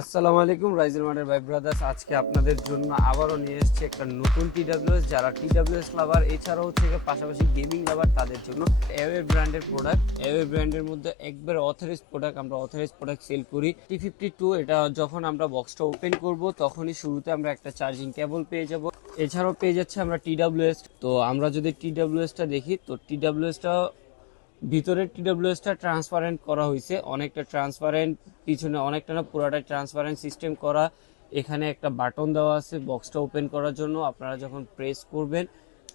আসসালামু আলাইকুম রাইজেল মার্টের ভাই ব্রাদার্স। আজকে আপনাদের জন্য আবারও নিয়ে এসেছি একটা নতুন টিডাব্লিউএস। যারা টিডাব্লিউএস লাভার এছাড়াও হচ্ছে পাশাপাশি গেমিং লাভার তাদের জন্য এওয়ে ব্র্যান্ডের প্রোডাক্ট। এওয়ে ব্র্যান্ডের মধ্যে একবার অথরাইজ প্রোডাক্ট, আমরা অথরাইজ প্রোডাক্ট সেল করি। T52 এটা যখন আমরা বক্সটা ওপেন করব তখনই শুরুতে আমরা একটা চার্জিং কেবল পেয়ে যাব। এছাড়াও পেয়ে যাচ্ছে আমরা টিডাব্লিউএস। তো আমরা যদি টিডাব্লিউএসটা দেখি তো টিডাব্লিউএসটা ভিতরের টিডাব্লিউএসটা ট্রান্সপারেন্ট করা হয়েছে, অনেকটা ট্রান্সপারেন্ট, পিছনে অনেকটা না পুরোটাই ট্রান্সপারেন্ট সিস্টেম করা। এখানে একটা বাটন দেওয়া আছে বক্সটা ওপেন করার জন্য। আপনারা যখন প্রেস করবেন,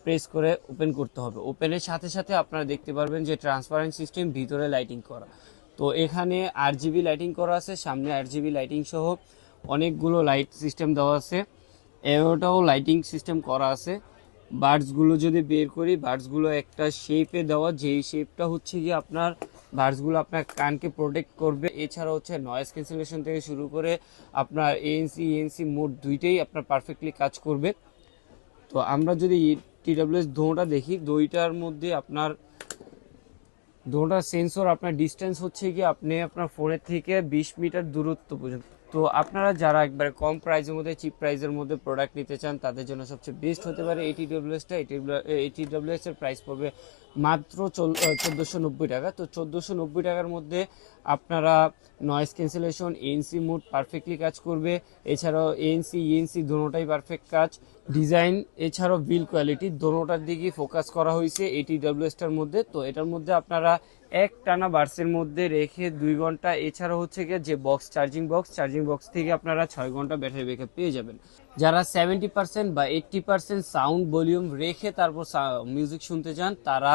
প্রেস করে ওপেন করতে হবে। ওপেনের সাথে সাথে আপনারা দেখতে পারবেন যে ট্রান্সপারেন্ট সিস্টেম, ভিতরে লাইটিং করা। তো এখানে RGB লাইটিং করা আছে, সামনে RGB লাইটিং সহ অনেকগুলো লাইট সিস্টেম দেওয়া আছে। এটাও লাইটিং সিস্টেম করা আছে। বার্ডসগুলো যদি বের করি, বার্ডসগুলো একটা শেপে দেওয়া, যেই শেপটা হচ্ছে কি আপনার বার্ডসগুলো আপনার কানকে প্রোটেক্ট করবে। এছাড়া হচ্ছে নয়েজ ক্যান্সেলেশন থেকে শুরু করে আপনার ANC মোড দুইটাই আপনার পারফেক্টলি কাজ করবে। তো আমরা যদি TWS দোটা দেখি, দুইটার মধ্যে আপনার দুটার সেন্সর আপনার ডিস্টেন্স হচ্ছে কি আপনি আপনার ফোনের থেকে 20 মিটার দূরত্ব পর্যন্ত। তো আপনারা যারা একবারে কম প্রাইসের মধ্যে, চিপ প্রাইসের মধ্যে প্রোডাক্ট নিতে চান তাদের জন্য সবচেয়ে বেস্ট হতে পারে এই TWSটা। এই TWS এর প্রাইস পড়বে মাত্র 1490 টাকা। তো 1490 টাকার মধ্যে আপনারা noise cancellation, ANC mode perfectly কাজ করবে। এছাড়াও ANC দুটোটাই পারফেক্ট কাজ, ডিজাইন এছাড়াও বিল কোয়ালিটি দোনোটার দিকেই ফোকাস করা হয়েছে এই TWSটার মধ্যে। তো এটার মধ্যে আপনারা এক টানা বার্সের মধ্যে রেখে 2 ঘন্টা, এছাড়া হচ্ছে গিয়ে যে চার্জিং বক্স থেকে আপনারা 6 ঘন্টা ব্যাটারি ব্যাকআপ পেয়ে যাবেন। যারা 70% বা 80% সাউন্ড ভলিউম রেখে তারপর মিউজিক শুনতে চান তারা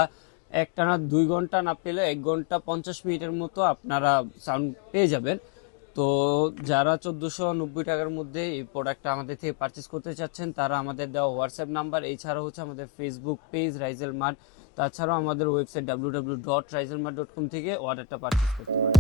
একটানা 2 ঘন্টা না পেলে 1 ঘন্টা 50 মিনিটের মতো আপনারা সাউন্ড পেয়ে যাবেন। তো যারা 1490 টাকার মধ্যে এই প্রোডাক্টটা আমাদের থেকে পারচেস করতে চাচ্ছেন তারা আমাদের দেওয়া হোয়াটসঅ্যাপ নাম্বার, এছাড়া হচ্ছে আমাদের ফেসবুক পেজ রাইজেল মার্ট, তাছাড়াও আমাদের ওয়েবসাইট www.rizelmart.com থেকে অর্ডারটা পারচেস করতে পারেন।